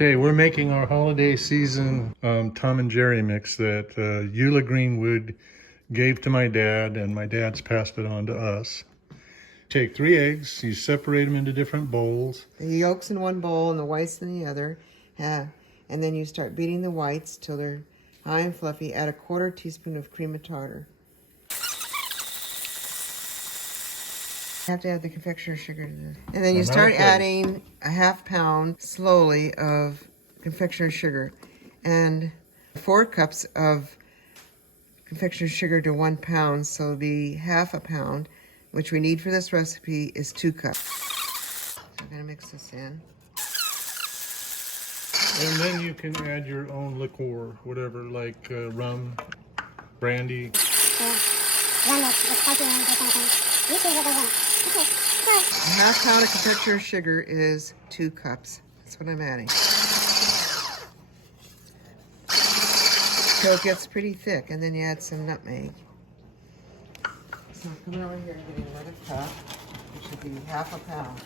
Okay, we're making our holiday season Tom and Jerry mix that Eula Greenwood gave to my dad, and my dad's passed it on to us. Take 3 eggs, you separate them into different bowls. The yolks in one bowl and the whites in the other. And then you start beating the whites till they're high and fluffy. Add a 1/4 teaspoon of cream of tartar. You have to add the confectioner sugar to this. And then you start adding a 1/2 pound slowly of confectioner sugar and 4 cups of confectioner sugar to 1 pound. So the 1/2 pound, which we need for this recipe, is 2 cups. So I'm gonna mix this in. And then you can add your own liqueur, whatever, like rum, brandy. A 1/2 pound of confectioner sugar is 2 cups. That's what I'm adding. So it gets pretty thick, and then you add some nutmeg. So I'm coming over here and getting another cup, which should be 1/2 pound.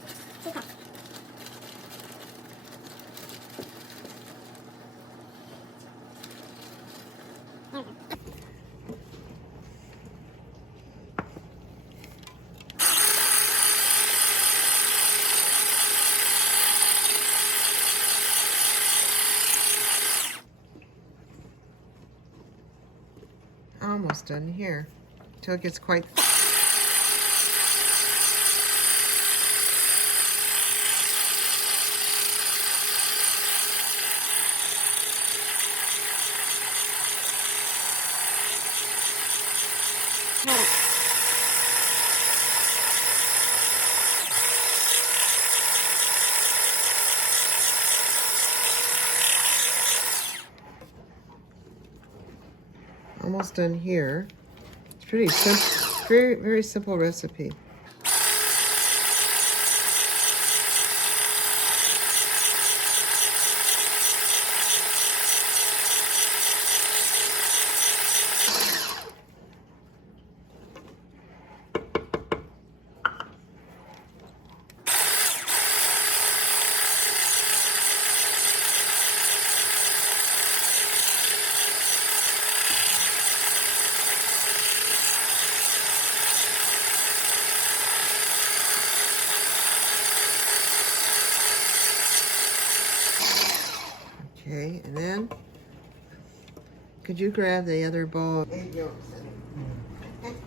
Almost done here, until it gets quite. Almost done here. It's pretty simple, very simple recipe. Okay, and then could you grab the other bowl of egg yolks?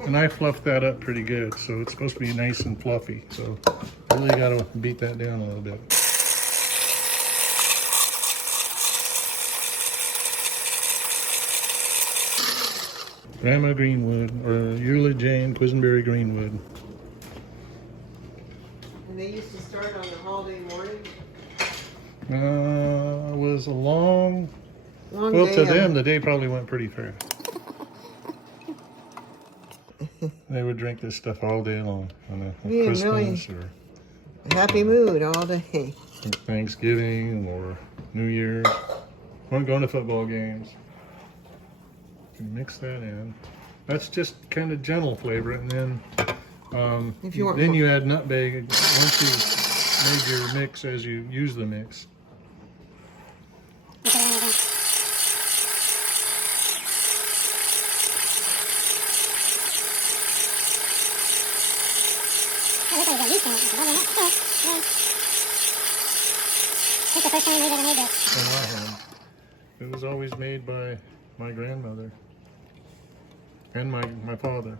And I fluffed that up pretty good, so it's supposed to be nice and fluffy. So really got to beat that down a little bit. Grandma Greenwood, or Eula Jane Quiessenberry Greenwood. And they used to start on the holiday morning? It was a long well, day. to them, the day probably went pretty fast. They would drink this stuff all day long on a Christmas or happy mood all day. Thanksgiving or New Year's. We're going to football games. You mix that in. That's just kind of gentle flavor, and then you add nutmeg once you've made your mix as you use the mix. It's the first time we've ever made this. And I have. It was always made by my grandmother and my father.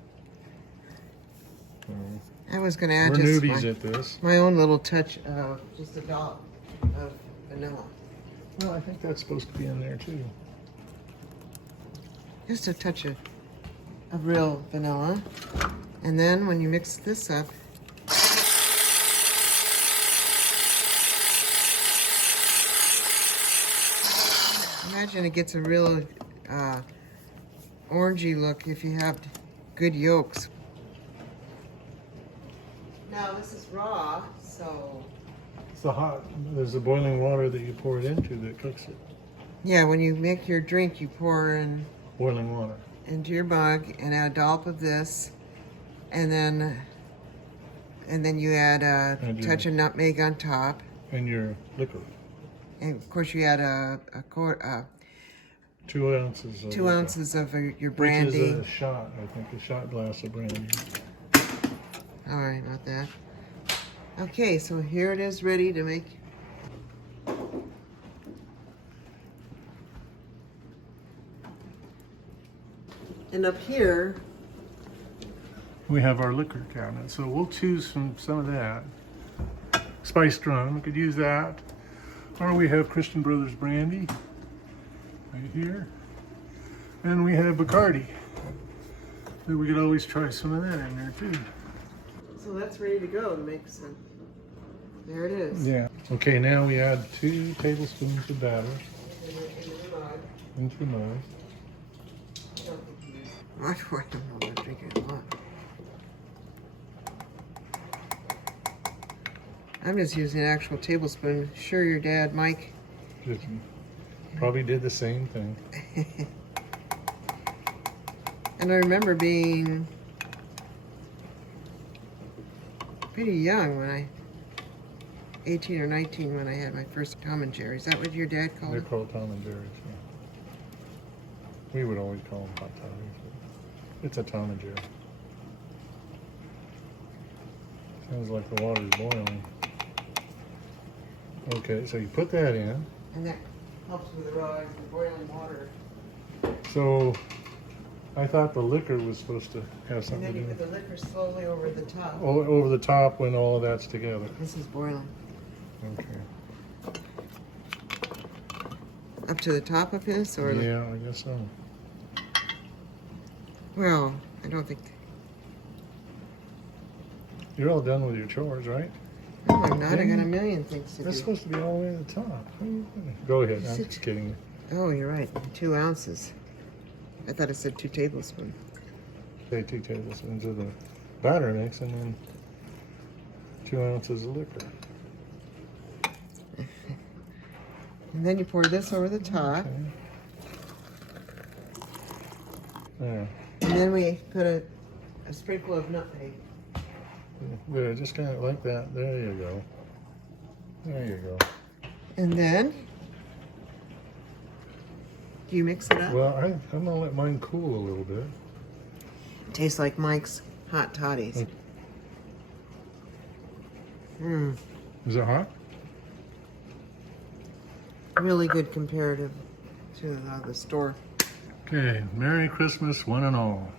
I was going to add we're just newbies at this. My own little touch of just a dot of vanilla. Well, I think that's supposed to be in there too. Just a touch of real vanilla. And then when you mix this up, imagine it gets a real orangey look if you have good yolks. Now this is raw, so... It's the hot, there's the boiling water that you pour it into that cooks it. Yeah, when you make your drink, you pour in... Boiling water. Into your mug and add a dollop of this, and then you add a touch of nutmeg on top. And your liquor. And of course, you add a quart, 2 ounces. Of 2 ounces of your brandy. Which is a shot, I think, a shot glass of brandy. All right, about that. Okay, so here it is ready to make. And up here, We have our liquor cabinet, so we'll choose from some of that. Spiced rum, we could use that. Or we have Christian Brothers brandy, right here. And we have Bacardi. So we could always try some of that in there too. so that's ready to go to make some. There it is. Yeah. Okay, now we add 2 tablespoons of batter into the mug. I don't know if I'm drinking a lot. I'm just using an actual tablespoon. Sure, your dad, Mike. Probably did the same thing. And I remember being pretty young when 18 or 19 when I had my first Tom and Jerry. Is that what your dad called They're it? called Tom and Jerry's. Yeah. We would always call them hot toddies. It's a Tom and Jerry. Sounds like the water's boiling. Okay, so you put that in. And that helps with the boiling water. So I thought the liquor was supposed to have And something then to you do put the liquor slowly over the top. over the top when all of that's together. This is boiling. Okay. Up to the top of this, or Yeah, I guess so. well, I don't think. You're all done with your chores, right? No, I'm not. I got a million things to That's do. supposed to be all the way to the top. Go ahead. I'm just kidding you. Oh, you're right. 2 ounces. I thought it said 2 tablespoons. Say 2 tablespoons of the batter mix and then 2 ounces of liquor. And then you pour this over the top. Okay. There. And then we put a sprinkle of nutmeg. There, just kind of like that. There you go. There you go. And then, do you mix it up? Well, I'm going to let mine cool a little bit. Tastes like Mike's hot toddies. Is it hot? Really good comparative to the store. Okay. Merry Christmas, one and all.